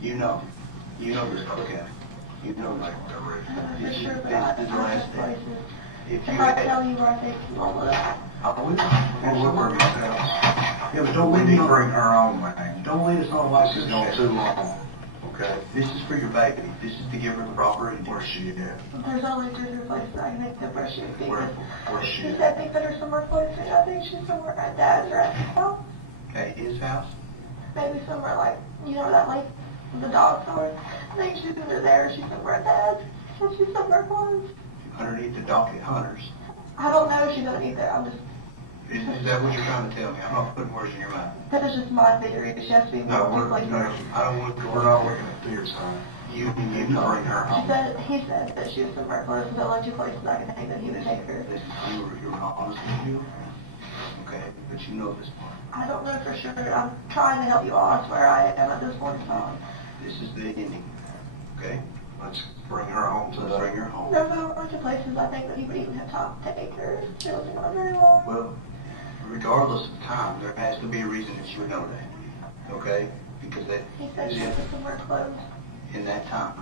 You know this. Okay. You know this. This is the last day. If you I tell you where I think you all look. I will. We'll work it out. Yeah, but don't leave me to bring her on, man. Don't lead us on like This is going too long. Okay? This is for your baby. This is to give her the proper attention. Where's she at? There's only two places I can make the brush you. Where's she He at? said they put her somewhere close. I think she's somewhere at Dad's or at his house. At his house? Maybe somewhere like, you know, that like the dog store. I think she's either there or she's somewhere at Dad's. And she's somewhere close. Underneath the dock at Hunter's. I don't know if she's underneath there. I'm just... Is that what you're trying to tell me? I'm not putting words in your mouth. That is just my theory. She has to be No, more like her. I don't want to We're not looking at theories, huh? You need to bring her home. He said that she was somewhere close to the only two places I can think that he would take her. You're honest with you? Okay, but you know this part. I don't know for sure. I'm trying to help you all. I swear I am at this point in time. This is the ending. Okay? Let's bring her home Let's today. bring her home. There's a bunch of places I think that he would even have time to take her. It wasn't going very long. Well, regardless of time, there has to be a reason that you would know that. Okay? Because that He said is she was somewhere close. in that time.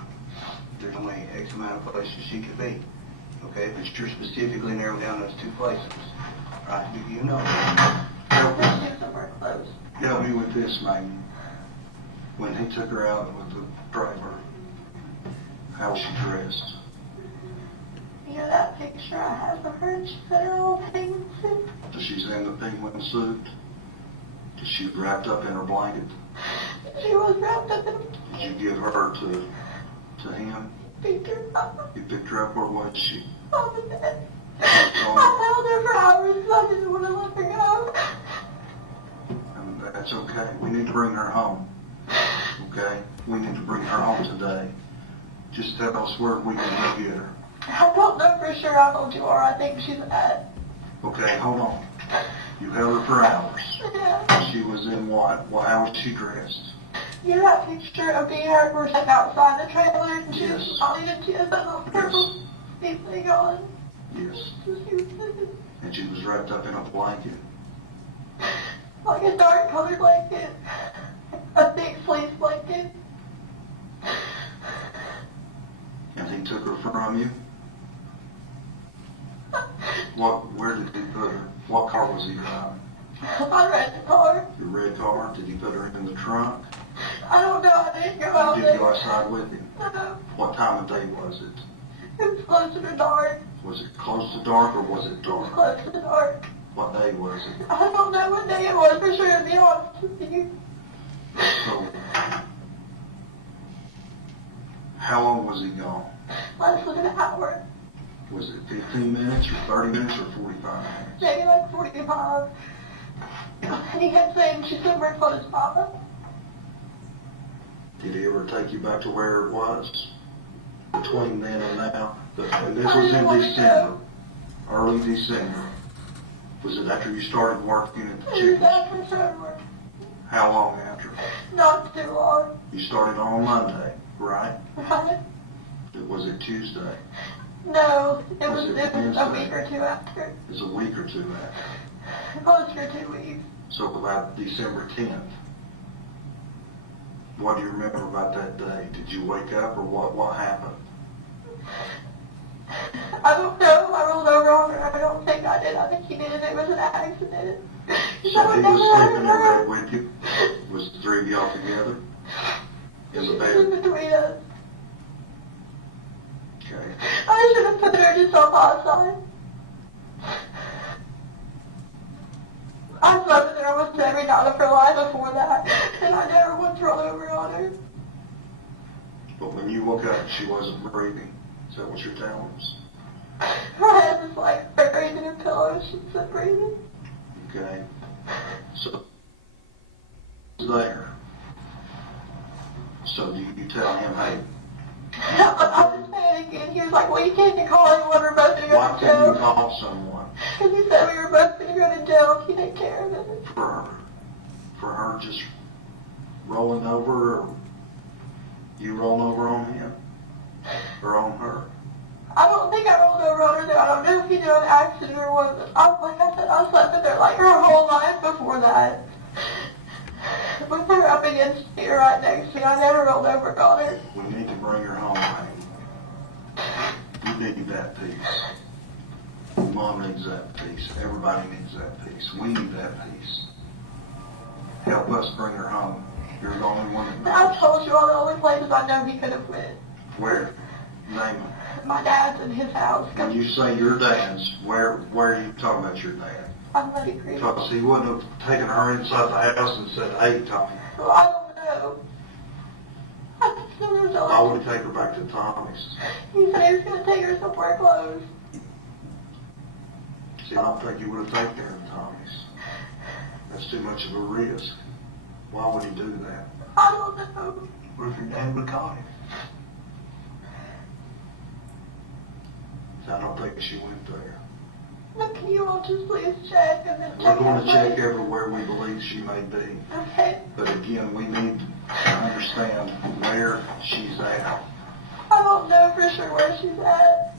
There's only X amount of places she could be. Okay? But you're specifically narrowing down those two places. Right? You know that. I think she was somewhere close. Help me with this, Megan. When he took her out with the driver, how was she dressed? You know that picture I have of her? She's in her old penguin suit. Does she's in the penguin suit? Is she wrapped up in her blanket? She was wrapped up in a Did you give her to him? picture of You picked her up, where was she? on the bed. I held her for hours because I didn't want to let her go. And that's okay. We need to bring her home. Okay? We need to bring her home today. Just tell us where we can go get her. I don't know for sure how old you are. I think she's at... Okay, hold on. You held her for hours. Yeah. She was in what? How was she dressed? You know that picture of me and her were sitting outside the trailer and she was Yes. smiling and she has that little purple thing on. Yes. She was And she was wrapped up in a blanket. like a dark colored blanket. A thick fleece blanket. And he took her from you? Where did he put her? What car was he driving? I read the car. Your red car? Did he put her in the trunk? I don't know. I didn't go out Did there. you go outside with him? No. What time of day was it? It was close to the dark. Was it close to dark or was it It was dark? close to the dark. What day was it? I don't know what day it was for sure, to be honest with you. So, how long was he gone? Less than an hour. Was it 15 minutes or 30 minutes or 45 minutes? Maybe like 45. And he kept saying she's somewhere close by. Did he ever take you back to where it was? Between then and now? And this was in December, early December. Was it after you started working at the It was chicken? after summer. How long after? Not too long. You started on Monday, right? Right? Was it Tuesday? No, it was Was it a Wednesday? week or two after. It was a week or two after. Closer to 2 weeks. So about December 10th. What do you remember about that day? Did you wake up or what happened? I don't know. I rolled over on her. I don't think I did. I think he did. It was an accident. So he was sleeping in bed with you? Was the three of y'all together? In the She was in bed? between us. Okay. I should have put her just on my side. I slept with her almost every night of her life before that, and I never once rolled over on her. But when you woke up, she wasn't breathing. Is that what you're telling us? Her head was like buried in her pillow. She wasn't breathing. Okay. So, there. So do you tell him, hey, I was panicking. He was like, well, you can't call anyone. We're both going to go why to couldn't you jail. call someone Because he said we were both going to go to jail if you didn't care of it. for her? For her just rolling over, or you rolling over on him? Or on her? I don't think I rolled over on her though. I don't know if he did an accident or what. Like I said, I slept with her like her whole life before that. with her up against me right next to me. I never rolled over and got her. We need to bring her home, Maggie. You need that peace. Mom needs that peace. Everybody needs that peace. We need that peace. Help us bring her home. You're the only one that knows. I told you all the only places I know he could have went. Where? Name it. My dad's in his house. When you say your dad's, where are you talking about your dad? I'm Letty Creek. Because he wouldn't have taken her inside the house and said, hey, Tommy. Well, I don't know. I just know there's Why only... would he take her back to Tommy's? He said he was going to take her somewhere close. See, I don't think he would have taken her to Tommy's. That's too much of a risk. Why would he do that? I don't know. What if your dad would call him? I don't think she went there. But can you all just please check and then We're check going to her check place? everywhere we believe she may be. Okay. But again, we need to understand where she's at. I don't know for sure where she's at.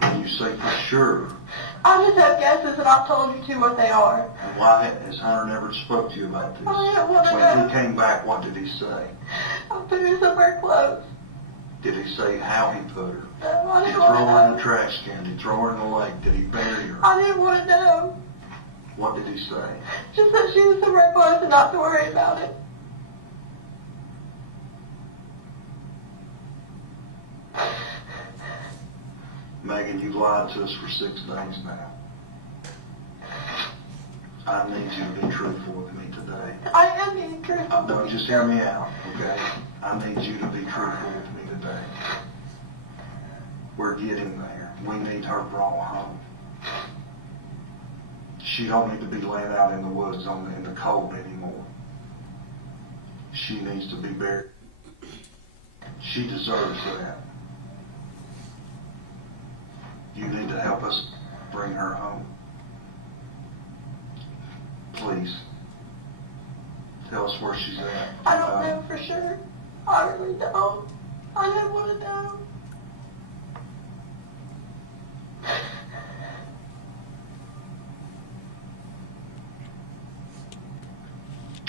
When you say for sure, I just have guesses and I've told you two what they are. why has Hunter never spoke to you about this? I don't wanna When know. he came back, what did he say? I'll put her somewhere close. Did he say how he put her? No, I Did he didn't throw her in want the to know. trash can? Did he throw her in the lake? Did he bury her? I didn't want to know. What did he say? Just that she was somewhere close and not to worry about it. Megan, you lied to us for 6 days now. I need you to be truthful with me today. I am being truthful. No, just hear me out, okay? I need you to be truthful with me today. We're getting there. We need her brought home. She don't need to be laying out in the woods in the cold anymore. She needs to be buried. She deserves that. You need to help us bring her home. Please. Tell us where she's at. I don't know for sure. I really don't. I don't want to know.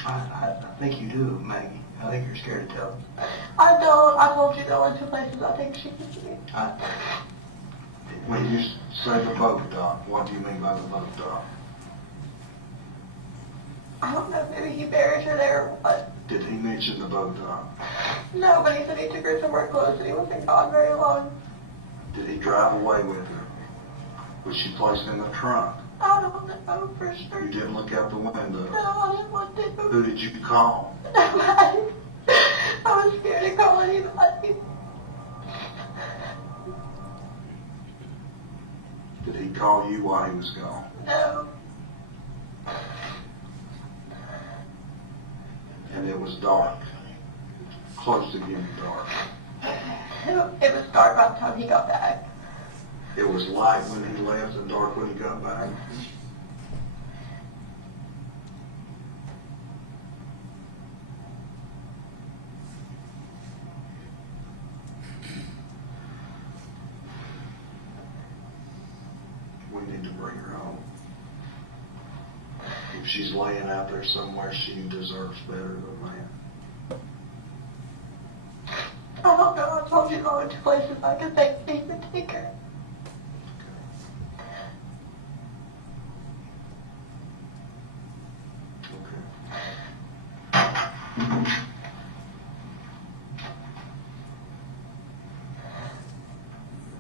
I think you do, Maggie. I think you're scared to tell him. I don't. I told you the only two places I think she could be. When you say the boat dock, what do you mean by the boat dock? I don't know, maybe he buried her there or what. Did he mention the boat dock? No, but he said he took her somewhere close and he wasn't gone very long. Did he drive away with her? Was she placed in the trunk? I don't know for sure. You didn't look out the window. No, I didn't want to. Who did you call? Nobody. I was scared to call anybody. Did he call you while he was gone? No. And it was dark. Close to getting dark. It was dark by the time he got back. It was light when he left and dark when he got back. We need to bring her home. If she's laying out there somewhere, she deserves better than that. I don't know. I told you the only two places I could think he could take her.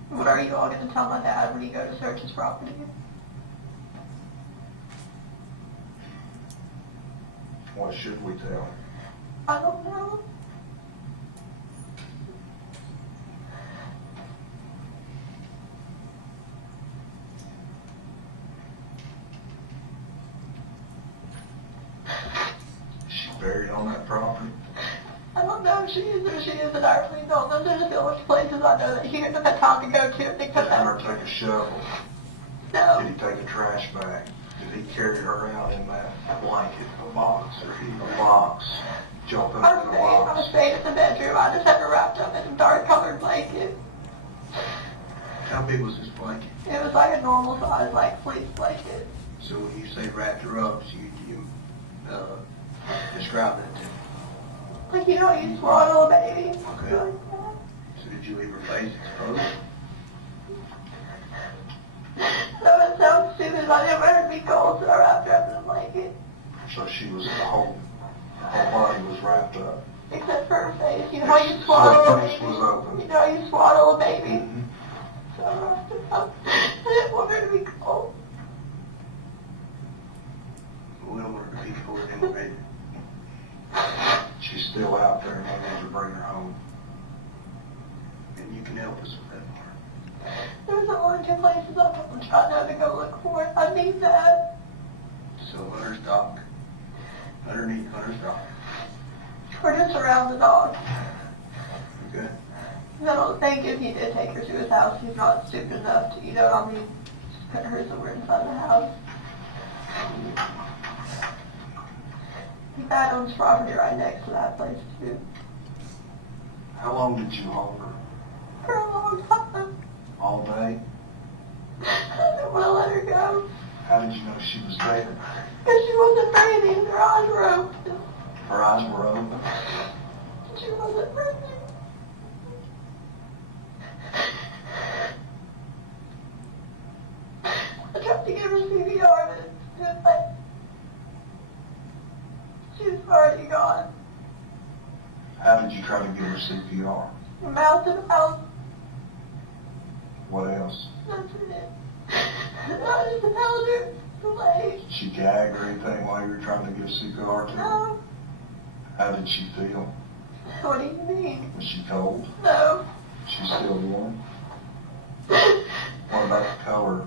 What are you all going to tell my dad when you go to search his property? What should we tell? I don't know. Is she buried on that property? I don't know if she is or she isn't. I really don't. Those are just the only places I know that he had had time to go to and think Did about. Hunter take a shovel? No. Did he take a trash bag? Did he carry her out in that blanket, a box, or a box? Jump I up in a box? was staying in the bedroom. I just had her wrapped up in a dark colored blanket. How big was this blanket? It was like a normal size, like fleece blanket. So when you say wrapped her up, so you Describe that to me. Like, you know, you swaddle a baby. Okay. Like that. So did you leave her face exposed? That would sound stupid, but I didn't want her to be cold, so I wrapped her up in a blanket. So she was, the whole body was wrapped up. Except for her face. You know how you swaddle Her a face baby? was open. You know how you swaddle a baby? Mm-hmm. So I wrapped her up. I didn't want her to be cold. We don't want her to be cold anyway. She's still out there and they need to bring her home. And you can help us with that part. There's only two places I'm trying not to go look for it. I need that. So Hunter's dock. Underneath Hunter's dock. Or just around the dog. Okay. I don't think if he did take her to his house, he's not stupid enough to, you know what I mean, just put her somewhere inside the house. He owns property right next to that place, too. How long did you hold her? For a long time. All day? I didn't want to let her go. How did you know she was there? Because she wasn't breathing. Her eyes were open. Her eyes were open. She wasn't breathing. I tried to give her CPR, but it's too late. She was already gone. How did you try to give her CPR? Mouth to mouth. What else? That's it. I just held her. Too late. She gagged or anything while you were trying to give CPR to her? No. How did she feel? What do you mean? Was she cold? No. She's still warm? What about the color?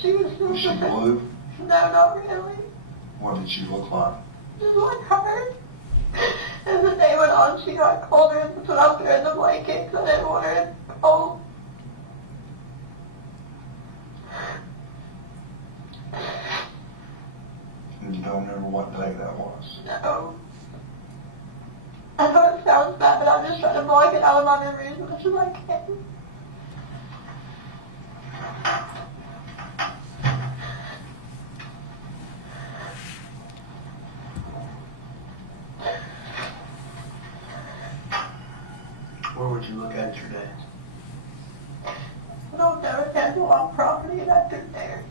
She was still Was she blue? No, not really. What did she look like? Just like her. As the day went on, she got colder and put up her in the blanket because I didn't want her cold. And you don't remember what day that was? No. I know it sounds bad, but I'm just trying to block it out of my memory as much as I can. Where would you look at your dad? I don't know if that's a lot of property back through there.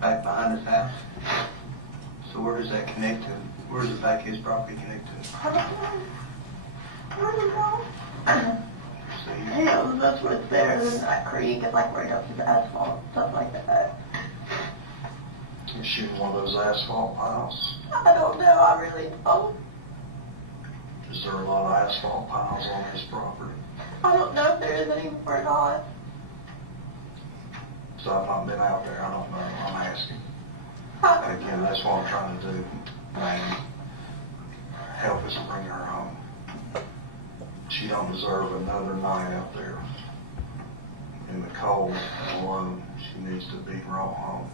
Back behind his house? So where does that connect to? Where does the back of his property connect to? I don't know. Where do you go? So He knows that's what's there, then that creek and like right up to the asphalt, stuff like that. Was she in one of those asphalt piles? I don't know, I really don't. Is there a lot of asphalt piles on his property? I don't know if there is anymore or not. So I've not been out there, I don't know, I'm asking. I And again, that's what I'm trying to do, Maggie. Help us bring her home. She don't deserve another night out there in the cold and alone. She needs to be brought home.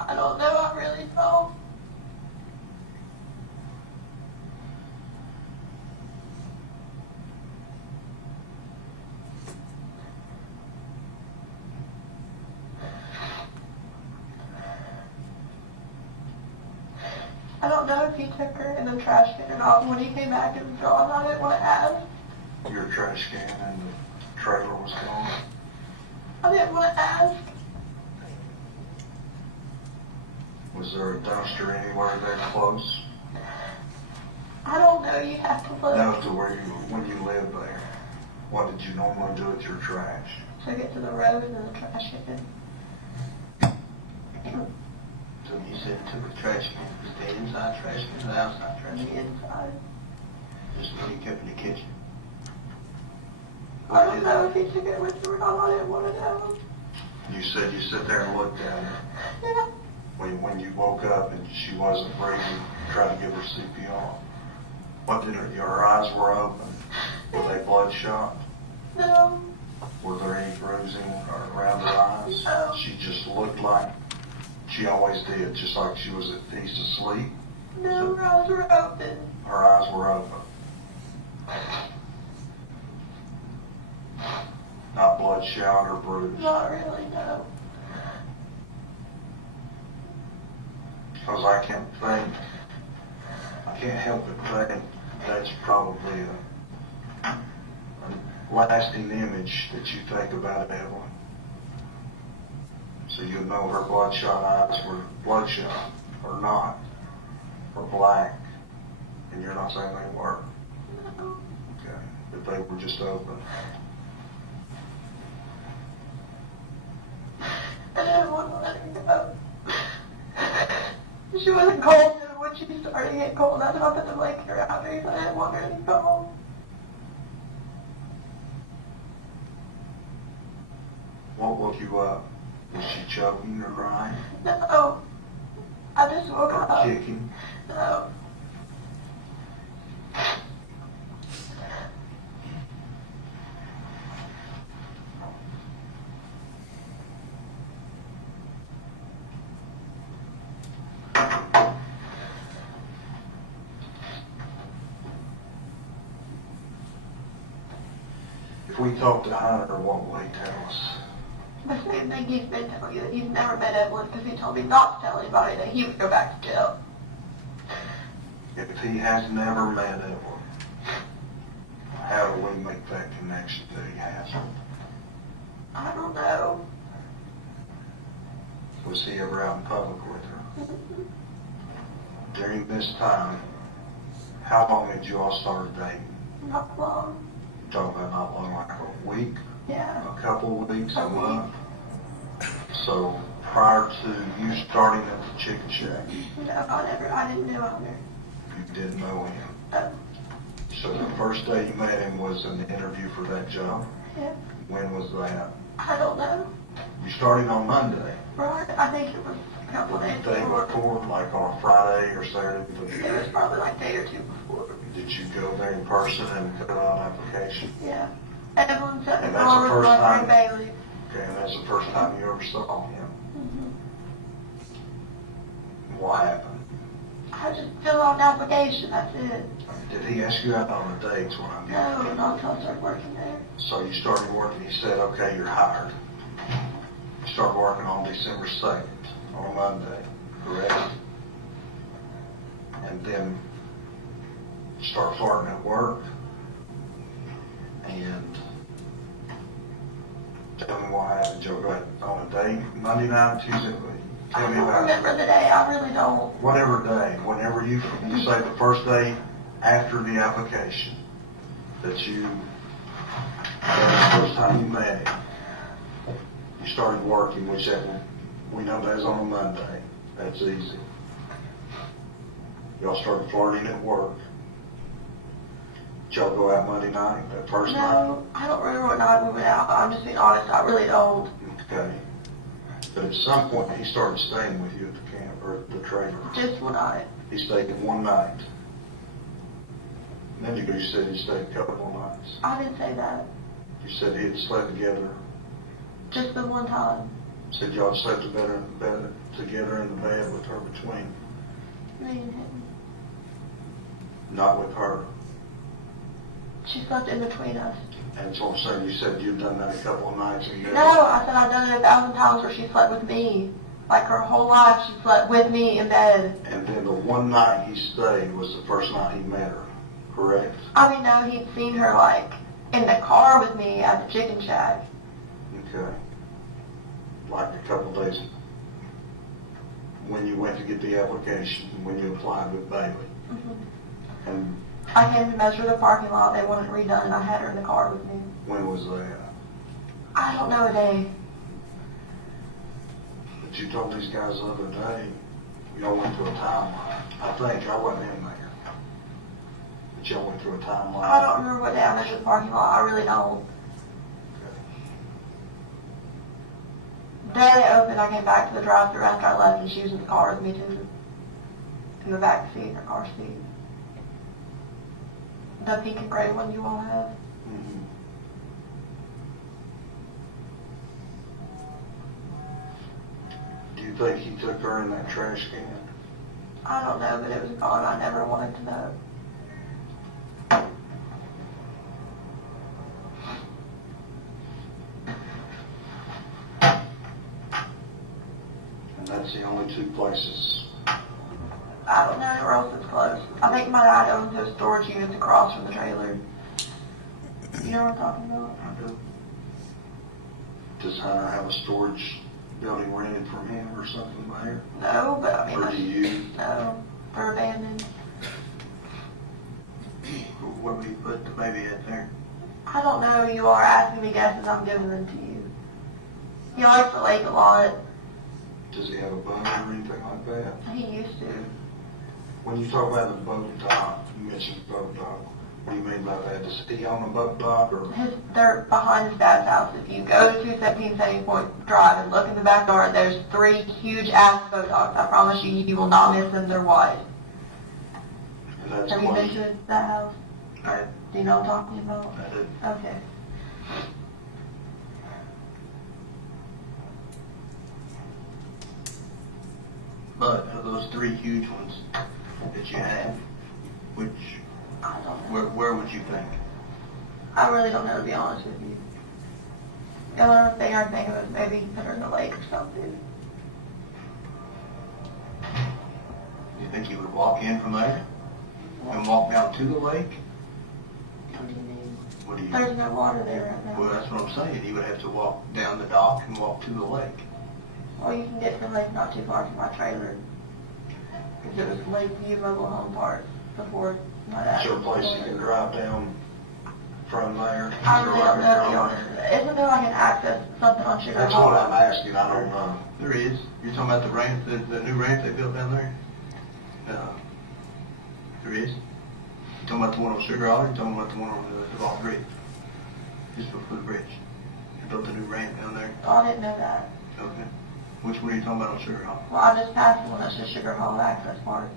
I don't know, I really don't. I don't know if he took her in the trash can or not. When he came back and was gone, I didn't want to ask. Your trash can and the trailer was gone. I didn't want to ask. Was there a dumpster anywhere there close? I don't know, you have to look. No, to where when you lived there. What did you normally do with your trash? Took it to the road and then the trash can. So you said it took a trash can. Was it the inside trash can or the outside trash On the can? inside. Just when you kept in the kitchen. I don't know if he took it with him or not. I didn't want to know. You said you sit there and looked at her. Yeah. When you woke up and she wasn't breathing, you tried to give her CPR. What did her eyes were open? Were they bloodshot? No. Were there any bruising around her eyes? No. She just looked like she always did, just like she was at feast asleep. No, her eyes were open. Her eyes were open. Not bloodshot or bruised. Not really, no. Because I can't help but think that's probably a lasting image that you think about Evelyn. So you know her bloodshot eyes were bloodshot or not, or black, and you're not saying they were. No. Okay, but they were just open. I didn't want to let her go. She wasn't cold, and when she started to get cold, I thought that the blanket around her, so I didn't want her to go home. What woke you up? Was she choking or crying? No. I just woke Or up. kicking? No. If we talk to Hunter, what will he tell us? The same thing he's been telling you, that he's never met Evelyn because he told me not to tell anybody that he would go back to jail. If he has never met Evelyn, how do we make that connection that he has? I don't know. Was he ever out in public with her? During this time, how long had you all started dating? Not long. You're talking about not long, like a week, Yeah. a couple of weeks, a A week. month? So prior to you starting at the chicken shack, No, I didn't know Hunter. you didn't know him. No. So the first day you met him was an interview for that job? Yeah. When was that? I don't know. You started on Monday. Right. I think it was a couple days Day before. before, like on Friday or Saturday? It was probably like a day or two before. Did you go there in person and fill out an application? Yeah. Evelyn shut the And that's the door with first Roger time? and Bailey. Okay, and that's the first time you ever saw him. Mm-hmm. What happened? I just filled out an application, that's it. Did he ask you out on the dates when I'm No, not until I started working there. So you started working, he said, okay, you're hired. You started working on December 2nd, on a Monday, correct? And then start flirting at work. And tell me what happened. You go on a date, Monday night, Tuesday, tell I me don't about it. remember the day, I really don't. Whatever day, whenever you say the first day after the application, that was the first time you met him, you started working, which we know that was on a Monday. That's easy. Y'all started flirting at work. Did y'all go out Monday night, that first night? No, I don't remember what night we went out. I'm just being honest, I really don't. Okay. But at some point, he started staying with you at the camp, or at the trailer. Just one night. He stayed one night. And then you said he stayed a couple of nights. I didn't say that. You said he had slept together. Just the one time. Said y'all had slept together in the bed with her between. Me and him. Not with her. She slept in between us. And so I'm saying, you said you'd done that a couple of nights. And No, I said I've done it 1,000 times where she slept with me. Like her whole life, she slept with me in bed. And then the one night he stayed was the first night he met her, correct? I mean, no, he'd seen her like in the car with me at the chicken shack. Okay. Like a couple of days when you went to get the application, when you applied with Bailey. Mm-hmm. And I came to measure the parking lot. They wanted it redone, and I had her in the car with me. when was that? I don't know a day. But you told these guys the other day, y'all went through a timeline. I think I wasn't in there. But y'all went through a timeline. I don't remember what day I measured the parking lot. I really don't. The day they opened, I came back to the drive-thru after I left, and she was in the car with me too. In the back seat, in her car seat. The pink and gray one you all have. Mm-hmm. Do you think he took her in that trash can? I don't know, but it was gone. I never wanted to know. And that's the only two places I don't know, or else it's closed. I think my dad owns those storage units across from the trailer. You know what I'm talking about? I do. Does Hunter have a storage building rented from him or something there? No, but I mean, Or do you? no, they're abandoned. Where would you put the baby at there? I don't know. You are asking me guesses. I'm giving them to you. He likes the lake a lot. Does he have a boat or anything like that? He used to. When you talk about the boat dock, you mentioned boat dock. What do you mean by that? Does he own a boat dock or? They're behind his dad's house. If you go to 1770 Point Drive and look in the backyard, there's 3 huge ass boat docks. I promise you, you will not miss them. They're wide. And that's Have you been close. to that house? I Do you know what I'm talking about? did. Okay. But of those 3 huge ones that you have, which, I don't know. where would you think? I really don't know, to be honest with you. The only thing I think of is maybe put her in the lake or something. You think you would walk in from there and walk down to the lake? What do you mean? What do you? There's no water there right now. Well, that's what I'm saying. You would have to walk down the dock and walk to the lake. Well, you can get to the lake not too far from my trailer. Because it was Lakeview Mobile Home Park before my dad. Is there a place you can drive down from there? I really don't know, to be honest. Isn't there like an access, something on Sugar That's Hall? what I'm asking. I don't know. There is. You're talking about the ramp, the new ramp they built down there? There is. You talking about the one on Sugar Hollow, or you talking about the one on the Vault Bridge? Just before the bridge. They built a new ramp down there. Oh, I didn't know that. Okay. Which one are you talking about on Sugar Hollow? Well, I just passed the one that's the Sugar Hall access part.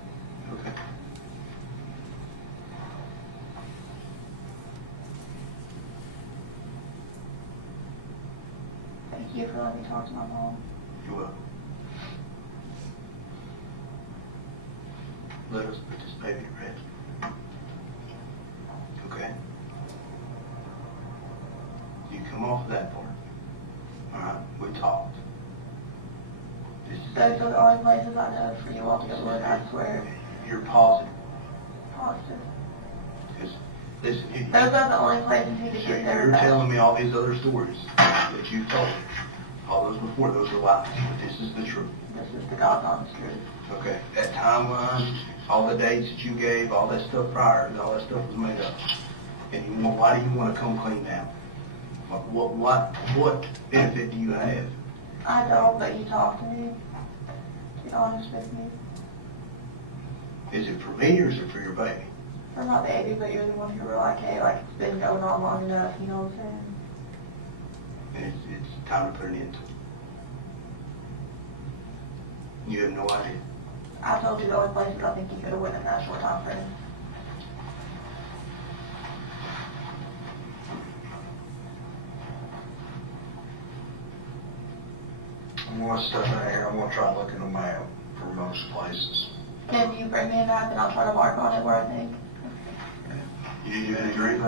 Okay. Thank you for letting me talk to my mom. You're welcome. Let us put this baby to rest. Okay? You come off of that part. Alright? We talked. This is Those are the only places I know for you all to go look, I swear. You're positive. Positive. Because, listen, Those are the only places he could so get there. you're telling me all these other stories that you've told me. All those before, those are lies. But this is the truth. This is the God's honest truth. Okay? That timeline, all the dates that you gave, all that stuff prior, all that stuff was made up. And you want, why do you want to come clean now? What benefit do you have? I don't, but you talk to me. To be honest with me. Is it for me or is it for your baby? For my baby, but you're the one who were like, hey, like, it's been going on long enough, you know what I'm saying? And it's time to put an end to it. You have no idea. I told you the only places I think you could have went in that short time frame. I'm going to step out here. I'm going to try to look in the map for most places. Can you bring me a map and I'll try to mark on it where I think? You need to drink?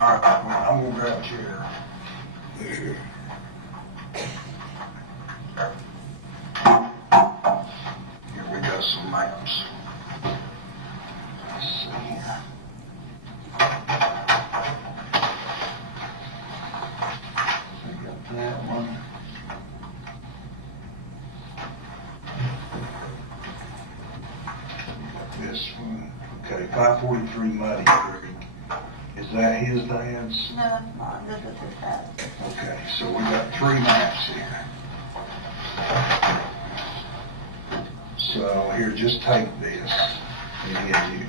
All right, I'm going to grab a chair. Here we got some maps. Let's see here. I got that one. This one. Okay, 543 Muddy Creek. Is that his dad's? No, that's not. This is his dad. Okay, so we got 3 maps here. So here, just take this and give you.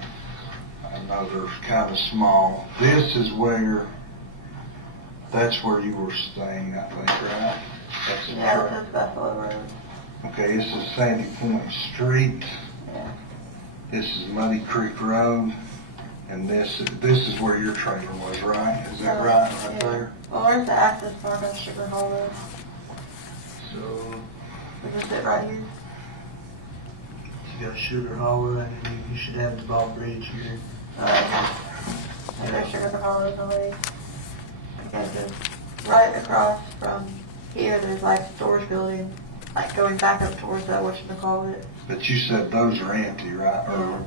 I know they're kind of small. This is where, that's where you were staying, I think, right? That's Yeah, correct. this is Buffalo Road. Okay, this is Sandy Point Street. Yeah. This is Muddy Creek Road. And this is where your trailer was, right? Is that right Yeah. there? Well, where's the access part of Sugar Hall Road? So, Is this it right here? you got Sugar Hollow, and you should have the Vault Bridge here. Maybe there's Sugar Hall Road the way. Okay, so right across from here, there's like a storage building. like going back up towards that, whatchamacallit. But you said those are empty, right? Or,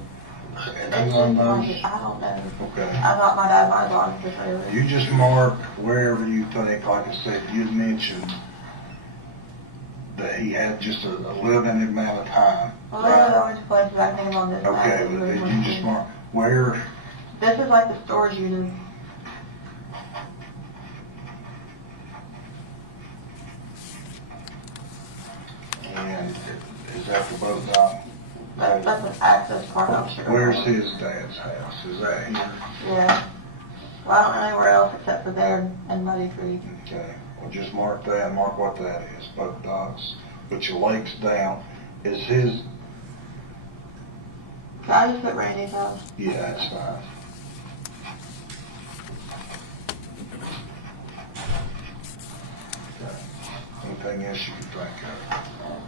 It's and just on like, those, I don't know. okay. I thought my dad might have gone to the trailer. You just mark wherever you think, like I said, you'd mentioned that he had just a limited amount of time. Well, those are the only two places I think of on this map. Okay, that but really then want you to just see. mark where, This is like the storage unit. and is that the boat dock? That's an access part, I'm sure. Where's his dad's house? Is that here? Yeah. Well, I don't know anywhere else except for there in Muddy Creek. Okay, well, just mark that, mark what that is, boat docks. Put your lakes down. Is his, Can I just put Randy's house? yeah, that's fine. Okay. Anything else you can think of?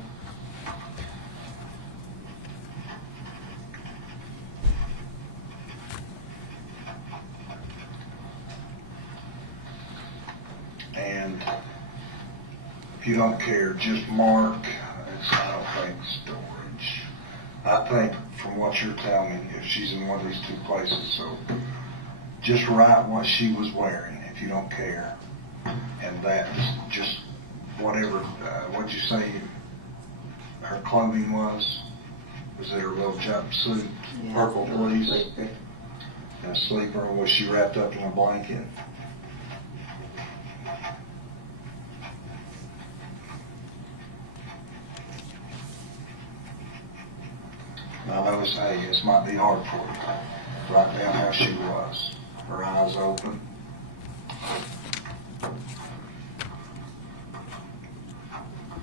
And if you don't care, just mark, I don't think storage. I think from what you're telling me, if she's in one of these two places, so just write what she was wearing, if you don't care. And that, just whatever, what'd you say her clothing was? Was it her little jumpsuit, Yeah, purple fleece, sleeper. and a sleeper? Was she wrapped up in a blanket? I know it's, hey, this might be hard for you. Write down how she was. Her eyes open.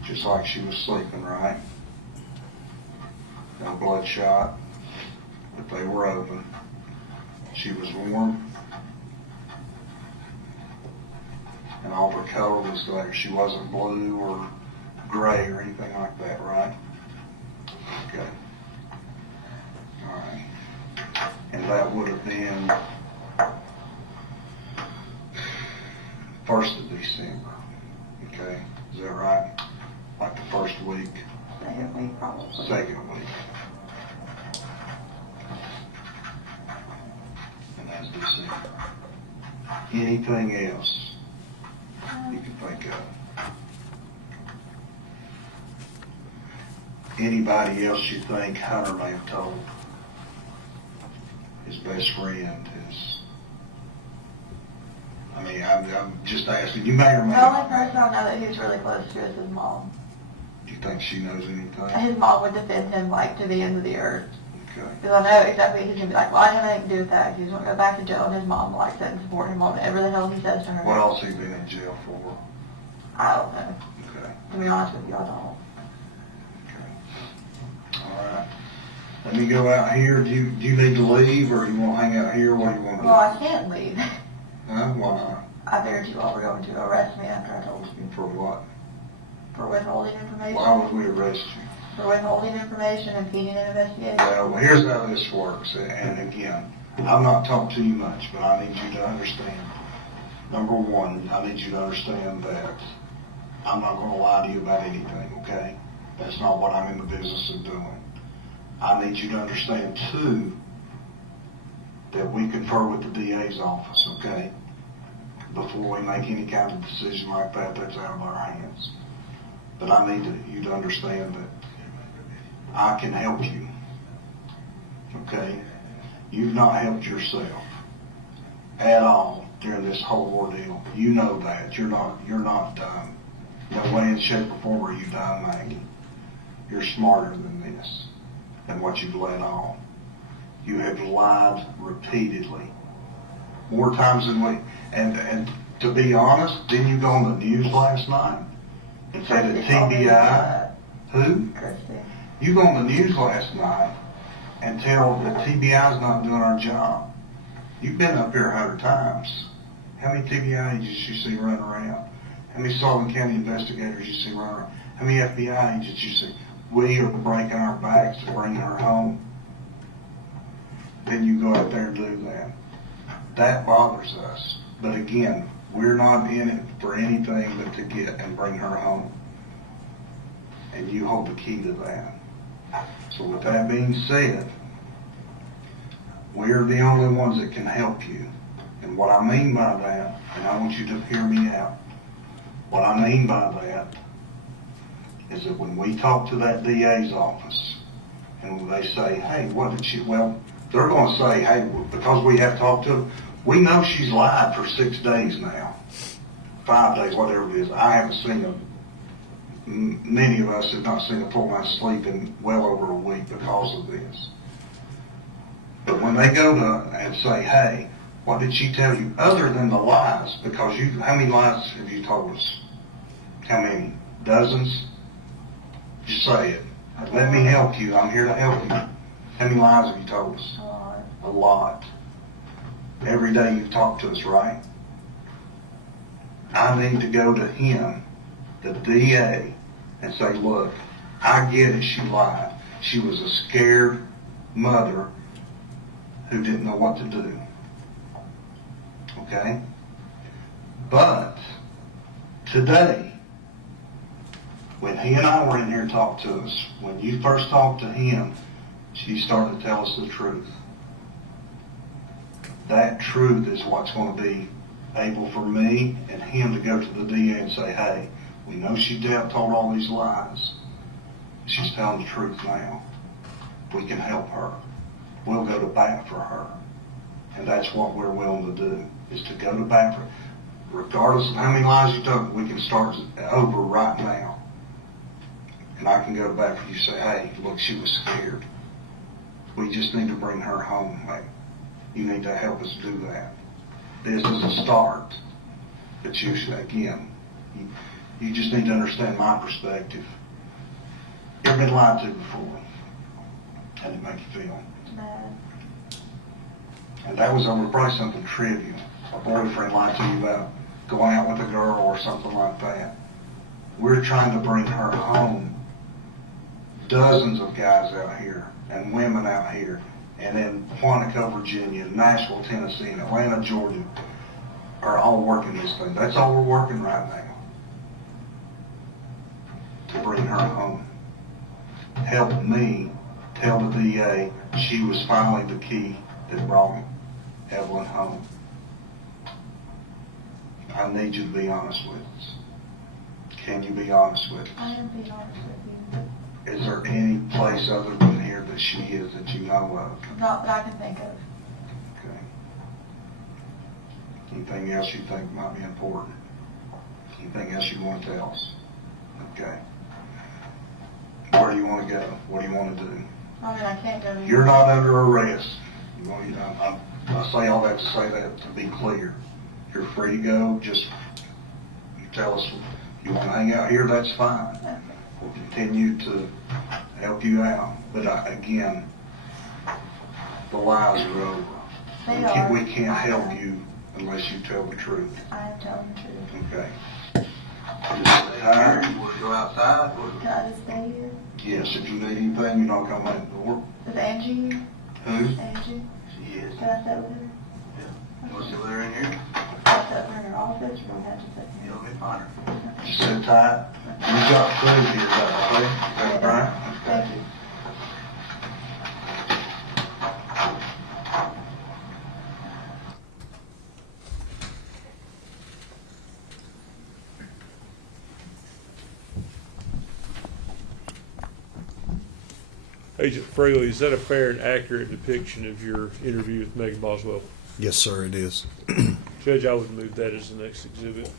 Just like she was sleeping, right? No bloodshot, but they were open. She was warm. And all her color was there. She wasn't blue or gray or anything like that, right? Okay. All right. And that would have been 1st of December. Okay, is that right? Like the first week, Second week, probably. second week. And that's December. Anything else you can think of? Anybody else you think Hunter may have told? His best friend, I'm just asking, you may or may The only not. person I know that he's really close to is his mom. Do you think she knows anything? His mom would defend him like to the end of the earth. Okay. Because I know exactly he's gonna be like, well, I didn't have anything to do with that. He's gonna go back to jail, and his mom will like sit and support him on whatever the hell he says to her. What else has he been in jail for? I don't know. Okay. To be honest with you, I don't. Okay. All right. Let me go out here. Do you need to leave, or do you want to hang out here? What do you want to do? Well, I can't leave. Huh? Why not? I figured you all were going to arrest me after I told you. For what? For withholding information. Why would we arrest you? For withholding information and impeding an investigation. Well, here's how this works. And again, I'm not talking to you much, but I need you to understand. Number one, I need you to understand that I'm not going to lie to you about anything, okay? That's not what I'm in the business of doing. I need you to understand, too, that we confer with the DA's office, okay? Before we make any kind of decision like that, that's out of our hands. But I need you to understand that I can help you, okay? You've not helped yourself at all during this whole ordeal. You know that. You're not done. No way in shape or form are you done, Maggie. You're smarter than this, than what you've let on. You have lied repeatedly, more times than we. And to be honest, didn't you go on the news last night and say that TBI? Who? Christy. You go on the news last night and tell that TBI's not doing our job. You've been up here 100 times. How many TBI agents you see running around? How many Sullivan County investigators you see running around? How many FBI agents you see? We are breaking our backs to bring her home. Then you go out there and do that. That bothers us. But again, we're not in it for anything but to get and bring her home. you hold the key to that. So with that being said, we're the only ones that can help you. And what I mean by that, and I want you to hear me out, what I mean by that is that when we talk to that DA's office and they say, hey, what did she, well, they're going to say, hey, because we have talked to her, we know she's lied for 6 days now, 5 days, whatever it is. I haven't seen her. Many of us have not seen a full night's sleep in well over a week because of this. But when they go to and say, hey, what did she tell you other than the lies? Because how many lies have you told us? How many? Dozens? Just say it. Let me help you. I'm here to help you. How many lies have you told us? A lot. A lot. Every day you've talked to us, right? I need to go to him, the DA, and say, look, I get it, she lied. She was a scared mother who didn't know what to do. Okay? But today, when he and I were in here and talked to us, when you first talked to him, she started to tell us the truth. That truth is what's going to be able for me and him to go to the DA and say, hey, we know she told all these lies. She's telling the truth now. We can help her. We'll go to bat for her. And that's what we're willing to do, is to go to bat for her. Regardless of how many lies you told, we can start over right now. And I can go to bat for you and say, hey, look, she was scared. We just need to bring her home. Hey, you need to help us do that. This is a start. But you should, again, you just need to understand my perspective. You ever been lied to before? How did it make you feel? Bad. And that was over probably something trivial. A boyfriend lied to you about going out with a girl or something like that. We're trying to bring her home. Dozens of guys out here and women out here, and in Quantico, Virginia, Nashville, Tennessee, and Atlanta, Georgia, are all working this thing. That's all we're working right now. To bring her home. Help me tell the DA she was finally the key that brought Evelyn home. I need you to be honest with us. Can you be honest with us? I am being honest with you. Is there any place other than here that she is that you know of? Not that I can think of. Okay. Anything else you think might be important? Anything else you want to tell us? Okay. Where do you want to go? What do you want to do? I mean, I can't go to You're not under arrest. I say all that to say that to be clear. You're free to go. Just you tell us if you want to hang out here, that's fine. Okay. We'll continue to help you out. But again, the lies are over. They are. We can't help you unless you tell the truth. I am telling the truth. Okay. Just tired, you want to go outside? Can I just stay here? Yes, if you need anything, you don't come in the door. Is Angie here? Who? Angie? She is. Can I sit with her? You want to sit with her in here? Can I sit with her in her office, or do we have to sit here? You'll be fine. Just sit tight. We've got food here, is that right? Is that right? Thank you. Agent Fraley, is that a fair and accurate depiction of your interview with Megan Boswell? Yes, sir, it is. Judge, I would move that as the next exhibit.